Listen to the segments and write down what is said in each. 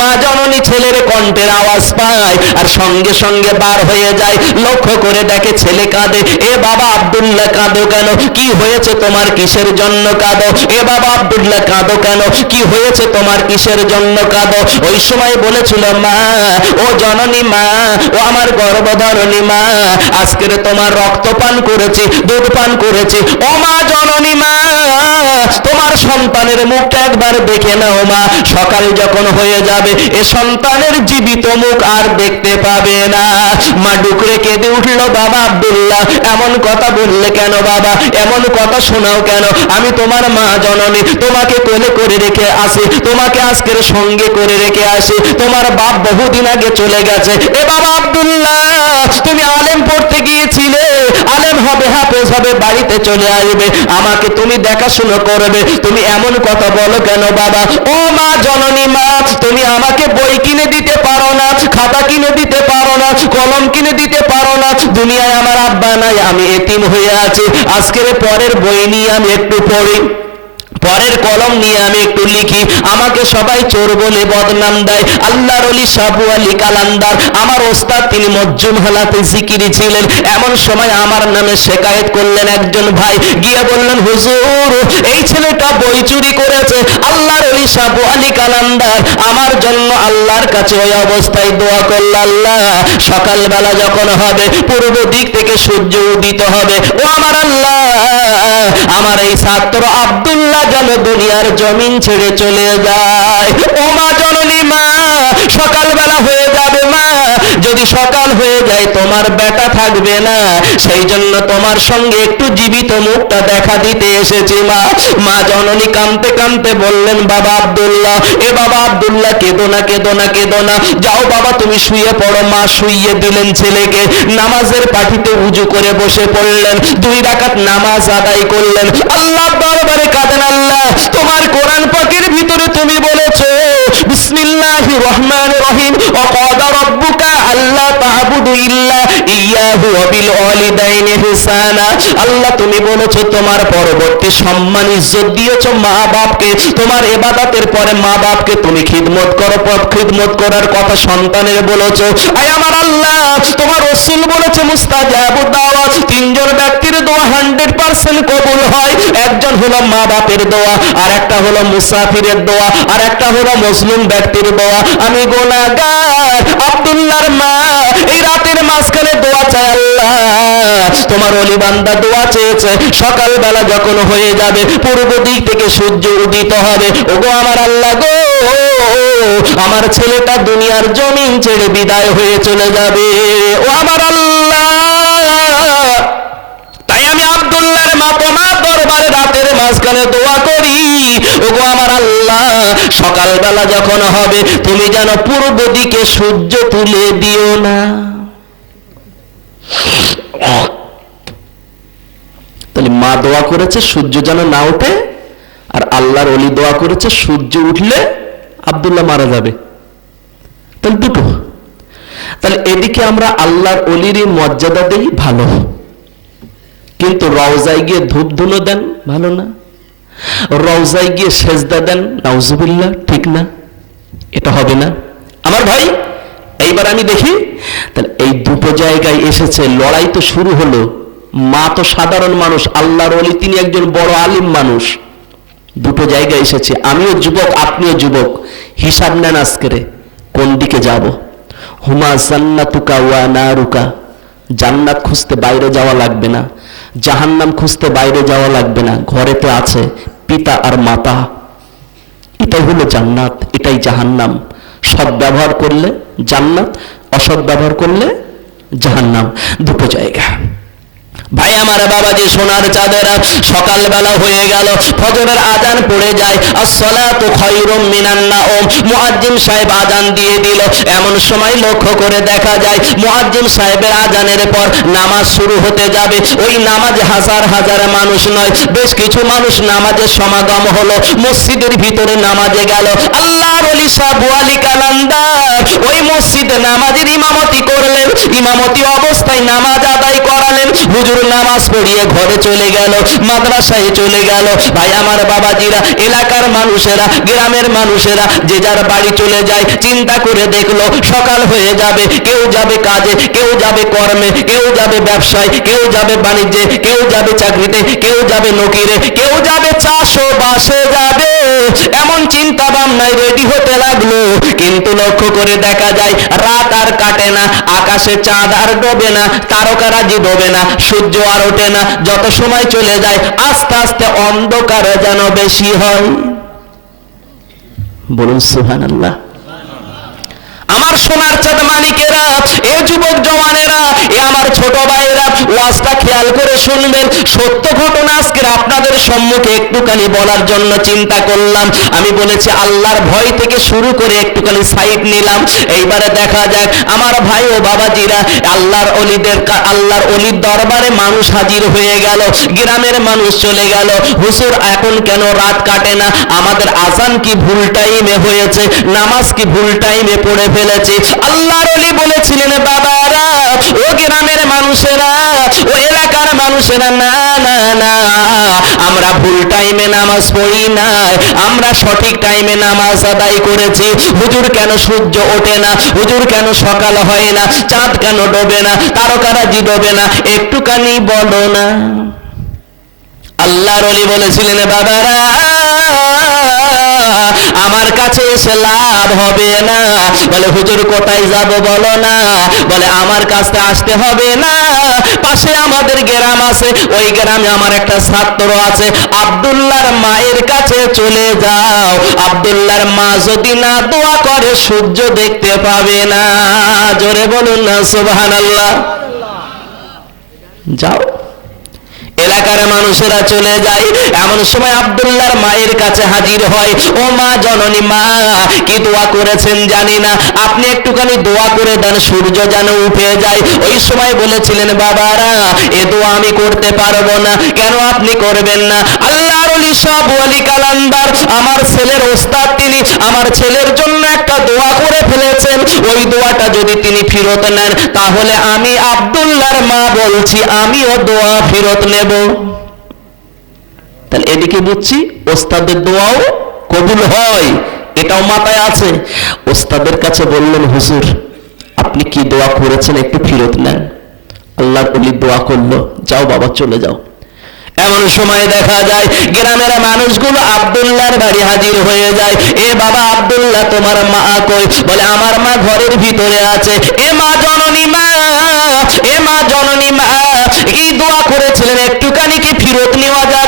মা জননী ছেলের কণ্ঠের আওয়াজ পায়, আর সঙ্গে সঙ্গে বার হয়ে যায়। লক্ষ্য করে দেখে ছেলে কাঁদে, এ বাবা আবদুল্লাহ, কাঁদো কেন? কি হয়েছে তোমার কিসের জন্য কাঁদো? এ বাবা আব্দুল্লাহ, কাঁদো কেন? কি হয়েছে তোমার কিসের জন্য কাঁদো? ওই সময় বলেছিল, মা, ও জননী মা, ও আমার গর্ভধারণী মা, আজকের তোমার রক্ত পান করেছি, দুধ পান করেছি। ও মা জননী মা তোমার সন্তানের মুখটা একবার দেখে নাও মা। সকাল যখন হয়ে যাবে, এ সন্তানের জীবিত মুখ আর দেখতে পাবে না। মা ডুকরে কেঁদে উঠল, বাবা আব্দুল্লাহ, এমন কথা বললে কেন বাবা? এমন কথা শোনাও কেন? আমি তোমার মা জননী, তোমাকে কোলে করে রেখে আসি, তোমাকে আজকের সঙ্গে করে রেখে আসি। তোমার বাপ বহুদিন আগে চলে গেছে। এ বাবা আব্দুল্লাহ, তুমি আলেম পড়তে গিয়েছিলে আলেম হবে হাফেজ হবে বাড়িতে চলে আসবে, আমাকে তুমি দেখাশুনো করবে, তুমি এমন কথা বলো কেন বাবা? ও মা জননী মা, তুমি আমাকে বই কিনে দিতে পারো না, খাতা কিনে দিতে পারো না, কলম কিনে দিতে পারো না, দুনিয়ায় আমার আব্বা নাই, আমি এতিম হয়ে আছি, আজকের পরের বই নিয়ে আমি একটু পড়ি। পরের কলম নিয়ে আমি একটু লিখি। আমাকে সবাই চোর বলে বদনাম দেয়। আল্লাহর অলি সাবু আলী কালান্দার। আমার ওস্তাদ তিনি মজ্জুম হালাতে জিকিরি ছিলেন। এমন সময় আমার নামে শেকায়েত করলেন একজন ভাই। গিয়ে বললেন, হুজুর, এই ছেলেটা বই চুরি করেছে। আল্লাহর অলি সাবু আলী কালান্দার। আমার জন্য আল্লাহর কাছে ওই অবস্থায় দোয়া করল আল্লাহ। সকালবেলা যখন হবে, পূর্ব দিক থেকে সূর্য উদিত হবে। ও আমার আল্লাহ, আমার এই ছাত্র আব্দুল্লাহ যেন দুনিয়ার জমিন ছেড়ে চলে যায়। ও মা জননী মা সকালবেলা হয়ে যদি সকাল হয়ে যায়, তোমার বেটা থাকবে না। সেই জন্য তোমার সঙ্গে একটু জীবিত মুখটা দেখা দিতে এসেছি মা। মা জননী কাঁদতে কাঁদতে বললেন, বাবা আব্দুল্লাহ, এ বাবা আব্দুল্লাহ, কেঁদো না কেঁদো না কেঁদো না। যাও বাবা, তুমি শুয়ে পড়ো। মা শুইয়ে দিলেন ছেলেকে। নামাজের পাঠিতে উজু করে বসে পড়লেন। দুই রাকাত নামাজ আদায় করলেন। আল্লাহ দরবারে কাঁদেন, আল্লাহ, তোমার কোরআন পাকের ভিতরে তুমি বলেছ, বিসমিল্লাহির রহমানির রহিম ও ক্বাদা রাব্বুকা আল্লা তা'বুদু ইল্লা ইয়াহু ওয়া বিল ওয়ালিদাইনি ইহসানা। আল্লাহ, তুমি বলেছ তোমার পরবর্তী সম্মান ইজ্জত দিয়েছ মা বাপকে তোমার ইবাদতের পরে মা বাপকে তুমি খিদমত করো, পথ খিদমত করার কথা সন্তানের বলেছ। আয় আমার আল্লাহ, তোমার রাসূল বলেছে মুস্তাজাবুদ দাওয়াত তিনজন ব্যক্তির দোয়া 100% কবুল হয়। একজন হলো মা বাপের দোয়া আর একটা হলো মুসাফিরের দোয়া আর একটা হলো মুসলিম ব্যক্তির দোয়া। আমি গোনাগার আব্দুল্লাহর মা এই রাতের মাঝখানে দোয়া চাই আল্লাহ তোমার অলিবান্দা দোয়া চেয়েছে। সকালবেলা যখন হয়ে যাবে, পূর্ব দিক থেকে সূর্য উদিত হবে। ওগো আমার আল্লাহ গো, আমার ছেলেটা দুনিয়ার জমিন ছেড়ে বিদায় হয়ে চলে যাবে। ও আমার আল্লাহ, তাই আমি আব্দুল্লাহর মা তোমার দরবারে রাতের মাঝখানে দোয়া করি। ওগো আমার আল্লাহ, সকালবেলা যখন হবে, তুমি যেন পূর্ব দিকে সূর্য তুলে দিও না তাহলে মা দোয়া করেছে, সূর্য যেন না ওঠে, আর আল্লাহর অলি দোয়া করেছে, সূর্য উঠলে আব্দুল্লাহ মারা যাবে। তাহলে দুটো। তাহলে এদিকে আমরা আল্লাহর অলিরই মর্যাদা দেই ভালো। কিন্তু রওজায় গিয়ে ধূপ ধুলো দেন, ভালো না। রওজায় গিয়ে সেজদা দেন, নাউজুবিল্লাহ, ঠিক না। এটা হবে না। আমার ভাই, এইবার আমি দেখি, তাহলে এই দুটো জায়গায় এসেছে, লড়াই তো শুরু হলো। মা তো সাধারণ মানুষ, আল্লাহর অলি তিনি একজন বড় আলিম মানুষ। দুটো জায়গায় এসেছে, আমিও যুবক, আপনিও যুবক। হিসাব নেন আজকেরে, কোন দিকে যাব? হুমা জান্নাতুকা ওয়া নারুকা। জান্নাত খুঁজতে বাইরে যাওয়া লাগবে না, জাহান্নাম খুঁজতে বাইরে যাওয়া লাগবে না ঘরেতে আছে পিতা আর মাতা। এটাই হলো জান্নাত, এটাই জাহান্নাম। সৎ ব্যবহার করলে জান্নাত, অসৎ ব্যবহার করলে জাহান্নাম। দুটো জায়গা। ভাই, আমার বাবা যে সোনার চাঁদেরা সকালবেলা হয়ে গেল। ফজরের আজান পড়ে যায়। আসসালাতু খায়রুম মিনান নাওম। মুয়াজ্জিম সাহেব আজান দিয়ে দিল। এমন সময় লক্ষ্য করে দেখা যায় মুয়াজ্জিম সাহেবের আজানের পর নামাজ শুরু হতে যাবে। ওই নামাজে হাজার হাজার মানুষ নয়, বেশ কিছু মানুষ নামাজের সমাগম হলো। মসজিদের ভিতরে নামাজে গেল। আল্লাহর অলি সাবু আলী কালান্দার ওই মসজিদে নামাজের ইমামতি করলেন। ইমামতি অবস্থায় নামাজ হুজুর নামাজ পড়িয়ে ঘরে চলে গেল, মাদ্রাসায় চলে গেল। ভাই, আমার বাবাজিরা, এলাকার মানুষেরা, গ্রামের মানুষেরা, যে যার বাড়ি চলে যায়, চিন্তা করে দেখল, সকাল হয়ে যাবে, কেউ যাবে কাজে, কেউ যাবে কর্মে, কেউ যাবে ব্যবসায়, কেউ যাবে বাণিজ্যে, কেউ যাবে চাকরিতে, কেউ যাবে নকিরে, কেউ যাবে চাষবাসে যাবে। এমন চিন্তা ভাবনায় রেডি হতে লাগল। কিন্তু লক্ষ্য করে দেখা যায়, রাত আর কাটে না, আকাশে চাঁদ আর ডোবে না তারকারাজি ডোবে না, সূর্য আর ওঠে না, যত সময় চলে যায়, আস্তে আস্তে অন্ধকার যেন বেশি হয়। বলুন সুহান আল্লাহ আমার সোনার চাঁদ মালিকেরা এ যুবক জওয়ানেরা এ আমার ছোট ভাইয়েরা ওয়াজটা খেয়াল করে শুনবেন। সত্য ঘটনা আজকে আপনাদের সম্মুখে একটুখানি বলার জন্য চিন্তা করলাম। আমি বলেছি, আল্লাহর ভয় থেকে শুরু করে একটুখানি সাইড নিলাম। এইবারে দেখা যাক, আমার ভাই ও বাবাজিরা আল্লাহর অলিদের আল্লাহর অলির দরবারে মানুষ হাজির হয়ে গেল, গ্রামের মানুষ চলে গেল। হুসুর এখন কেন রাত কাটে না? আমাদের আজান কি ভুল টাইমে হয়েছে? নামাজ কি ভুল টাইমে পড়ে ফেলেছে? আল্লাহর অলি বলেছিলেন, বাবারা, ও গ্রামের মানুষেরা ও এলাকার মানুষেরা, না না না। আমরা ভুল টাইমে নামাজ পড়ি না আমরা সঠিক টাইমে নামাজ আদায় করেছি। হুজুর কেন সূর্য ওঠে না? হুজুর কেন সকাল হয় না? চাঁদ কেন ডোবে না? তারকারাজি ডোবে না? একটুখানি বলো না। আল্লাহর অলি বলেছিলেন বাবারা কাছে এসে লাভ হবে না। বলে, হুজুর, কোথায় যাব বলো না? বলে, আমার কাছে আসতে হবে না। পাশে আমাদের গ্রাম আছে। ওই গ্রামে আমার একটা ছাত্র আছে। আব্দুল্লাহর মায়ের কাছে চলে যাও। আব্দুল্লাহর মা যদি না দোয়া করে, সূর্য দেখতে পাবে না। জোরে বলুন না, সুবহানাল্লাহ। যাও। এলাকার মানুষেরা চলে যায়। এমন সময় আবদুল্লাহর মায়ের কাছে হাজির হয়, ও মা, জননী মা, কি দোয়া করেছেন জানি না। আপনি একটুখানি দোয়া করে দেন, সূর্য যেন উঠে যায়। ওই সময় বলেছিলেন, বাবারা, এ দোয়া আমি করতে পারব না। কেন আপনি করবেন না? আল্লাহর অলি আমার ছেলের ওস্তাদ তিনি, আমার ছেলের জন্য একটা দোয়া করে ফেলেছেন। ওই দোয়াটা যদি তিনি ফেরত নেন, তাহলে আমি আব্দুল্লাহর মা বলছি, আমিও দোয়া ফেরত নেব। তাহলে এদিকে বুঝছি, ওস্তাদের দোয়াও কবুল হয়, এটাও মাথায় আছে। ওস্তাদের কাছে বললেন, হুজুর, আপনি কি দোয়া করেছেন? একটু ফেরত নেন। আল্লাহ বলি দোয়া করল, যাও বাবা, চলে যাও। এমন সময় দেখা যায়, গ্রামের মানুষগুলো আবদুল্লার বাড়ি হাজির হয়ে যায়। এ বাবা আবদুল্লাহ, তোমার মা কই? বলে, আমার মা ঘরের ভিতরে আছে। এ মা জননী মা, এ মা জননী মা, এই দোয়া করেছিলেন, একটুখানি কি ফিরত নেওয়া না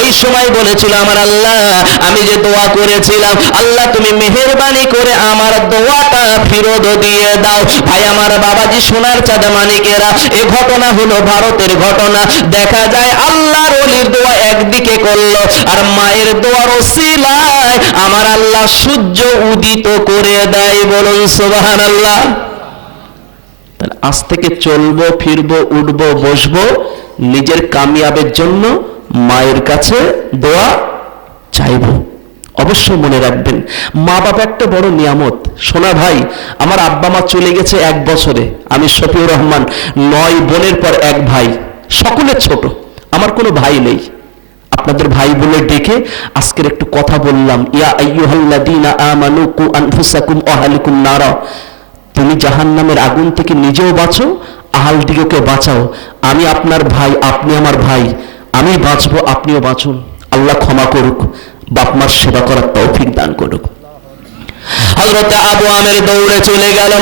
ওই সময় বলেছিল আমার আল্লাহ, আমি যে দোয়া করেছিলাম, আল্লাহ তুমি মেহেরবানি করে আমার দোয়াটা ফেরত দিয়ে দাও। ভাই, আমার বাবাজি সোনার চাঁদ মানিকেরা এ ঘটনা হলো ভারতের ঘটনা। দেখা যায় আল্লাহর অলির দোয়া একদিকে করল, আর মায়ের দোয়ার ওসিলায় আমার আল্লাহ সূর্য উদিত করে দেয়। বলুন সুবহান আল্লাহ আজ থেকে চলবো, ফিরবো, উঠবো, বসবো, নিজের কামিয়াবের জন্য মায়ের কাছে দোয়া চাইব। অবশ্যই মনে রাখবেন মা বাবা একটা বড় নিয়ামত। সোনা ভাই, আমার আব্বা মা চলে গেছে এক বছরে। আমি শফিউর রহমান, নয় বোনের পর এক ভাই। সকলের ছোট, আমার কোনো ভাই নেই। আপনাদের ভাই বলে ডেকে আজকের একটু কথা বললাম। ইয়া আহলিকুম নারা। তুমি জাহান্নামের আগুন থেকে নিজেও বাঁচো আহাল দিগকে বাঁচাও। আমি আপনার ভাই, আপনি আমার ভাই। আমি বাঁচবো, আপনিও বাঁচুন। আল্লাহ ক্ষমা করুক বাপমার সেবা করার তৌফিক দান করুক। আবু আমের দৌড়ে চলে গেল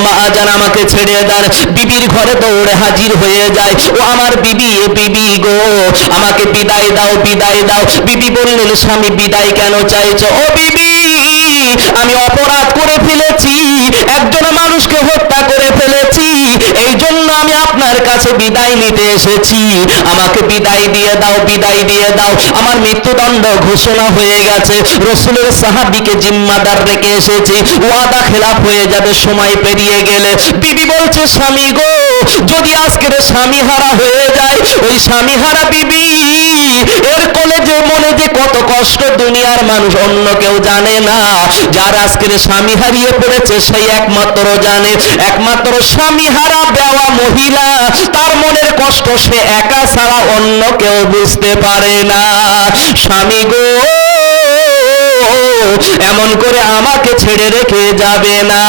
আমাকে ছেড়ে দেন। বিবির ঘরে দৌড়ে হাজির হয়ে যায়। ও আমার বিবি বিবি গো, আমাকে বিদায় দাও বিদায় দাও। বিবি বললেন, স্বামী, বিদায় কেন চাইছো? ও বিবি, আমি অপরাধ করে ফেলেছি। একজন মানুষকে হত্যা করে ফেলেছি এই জন্য আমি আপনার কাছে বিদায় নিতে এসেছি। আমাকে বিদায় দিয়ে দাও, বিদায় দিয়ে দাও। আমার মৃত্যুদণ্ড ঘোষণা হয়ে গেছে। রসুলের সাহাবিকে জিম্মাদার রেখে এসেছি। ওয়াদা খেলাফ হয়ে যাবে, সময় পেরিয়ে গেলে। বিবি বলছে, স্বামী গো, যদি আজকের স্বামী হারা হয়ে যায়, ওই স্বামী হারা বিবি এর কোলে যে মনে যে কত কষ্ট দুনিয়ার মানুষ অন্য কেউ জানে না। যার আজকের স্বামী হারিয়ে পড়েছে, সেই একমাত্র জানে। একমাত্র স্বামী হারা দেওয়া মহিলা, তার মনের কষ্ট সে একা ছাড়া অন্য কেউ বুঝতে পারে না। স্বামী গো এমন করে আমাকে ছেড়ে রেখে যাবে না।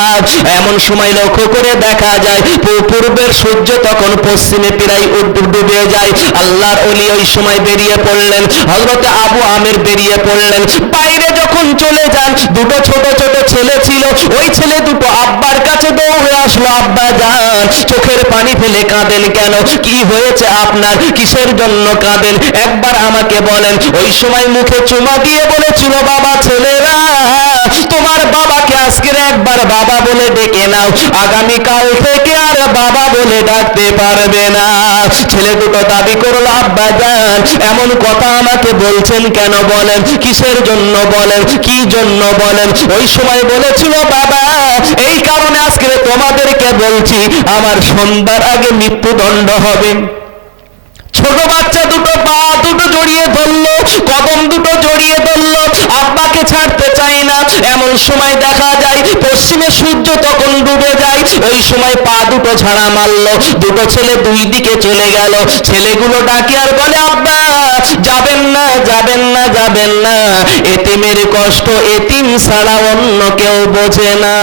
এমন সময় লক্ষ্য করে দেখা যায় পূর্বের সূর্য তখন পশ্চিমে প্রায় ডুবে যায়। আল্লাহর অলি ওই সময় বেরিয়ে পড়লেন হজরতে আবু আমের বেরিয়ে পড়লেন। বাইরে যখন চলে যান, দুটো ছোট ছোট ছেলে ছিল, ওই ছেলে দুটো আব্বার কাছে দৌড়ে আসলো, আব্বা যান, চোখের পানি ফেলে কাঁদেন কেন? কি হয়েছে আপনার? কিসের জন্য কাঁদেন? একবার আমাকে বলেন, ওই সময় মুখে চুমা দিয়ে বলেছিল, বাবা, ছেলেরা তোমার বাবাকে আজকের একবার বাবা বলে ডেকে নাও। আগামী কাল থেকে আর বাবা বলে ডাকতে পারবে না। ছেলে দুটো দাবি করল, আব্বা যান, এমন কথা আমাকে বলছেন কেন বলেন? কিসের জন্য বলেন? কি জন্য বলেন? ওই সময় বলেছিল, বাবা, এই কারণে আজকে তোমাদেরকে বলছি, আমার সন্ধ্যার আগে মৃত্যুদণ্ড হবে। ছোট বাচ্চা দুটো পা দুটো জড়িয়ে ধরলো কদম দুটো জড়িয়ে ধরলো আব্বাকে ছাড়তে চায় না। এমন সময় দেখা যায়, পশ্চিমে সূর্য তখন ডুবে যায়। ওই সময় পা দুটো ছাড়া মারলো। দুটো ছেলে দুই দিকে চলে গেল। ছেলেগুলো ডাকে আর বলে, আব্বা, যাবেন না যাবেন না যাবেন না। এতিমের কষ্ট এতিম ছাড়া অন্য কেউ বোঝে না।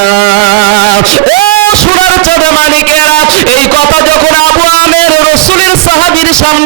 ও সুরার চাঁদা মালিকেরা, এই কথা যখন আবু আমের রসুলের সাহাবীর সামনে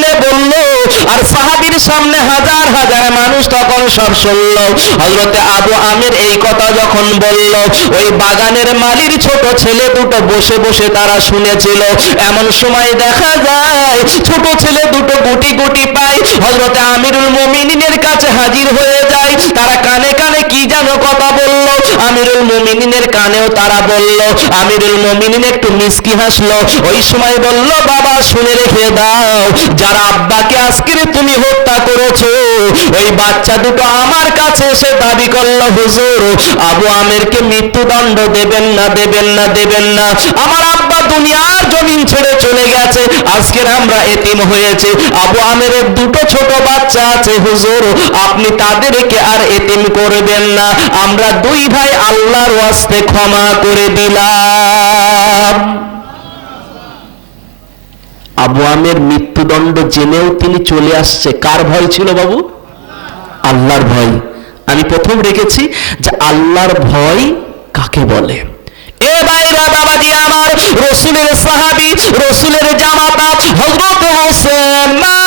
সামনে হাজার হাজার মানুষ তখন সব শুনল। হজরতে আবু আমির এই কথা যখন বলল, ওই বাগানের মালির ছোট ছেলে দুটো বসে বসে তারা শুনেছিল। এমন সময় দেখা যায়, ছোট ছেলে দুটো গুটি গুটি পায়। হজরতে আমিরুল মমিনের কাছে হাজির হয়ে যায়। তারা কানে কানে কি যেন কথা বলল। আমিরুল মুমিনিনের কানেও তারা বলল, আমিরুল মুমিনিন একটু মিসকি হাসলো। ওই সময় বলল, বাবা, শুনে রেখে দাও, যারা আব্বাকে আজকের তুমি হত্যা করেছ, ওই বাচ্চা দুটো আমার কাছে এসে দাবি করল, হুজুর, আবু আমিরকে মৃত্যুদণ্ড দেবেন না দেবেন না দেবেন না। আমার দুনিয়ার জমিন ছেড়ে চলে গেছে। আজকের আমরা এতিম হয়েছে। আবু আমের দুটো ছোট বাচ্চা আছে, হুজুর। আপনি তাদেরকে আর এতিম করবেন না। আমরা দুই ভাই আল্লাহর ওয়াস্তে ক্ষমা করে দিলাম। আবু আমের মৃত্যুদণ্ড জেনেও তিনি চলে আসছে। কার ভয় ছিল বাবু? আল্লাহর ভয়। আমি প্রথম রেখেছি যে আল্লাহর ভয় কাকে বলে? এ বাইরা বাবাজি আমার রসুলের সাহাবি রসুলের জামাতা হজরত হোসেন না